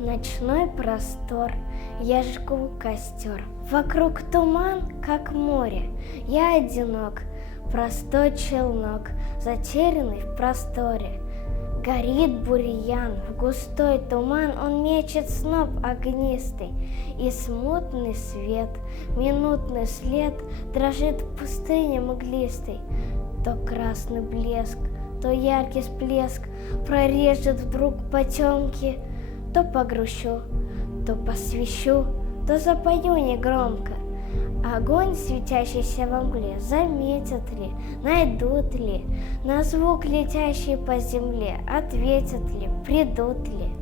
Ночной простор, я жгу костер. Вокруг туман, как море. Я одинок, простой челнок, затерянный в просторе. Горит бурьян, в густой туман он мечет сноп огнистый, и смутный свет, минутный след дрожит в пустыне мглистой. То красный блеск, то яркий всплеск прорежет вдруг потемки. То погрущу, то посвящу, то запою негромко. Огонь, светящийся во мгле, заметят ли, найдут ли, на звук, летящий по земле, ответят ли, придут ли.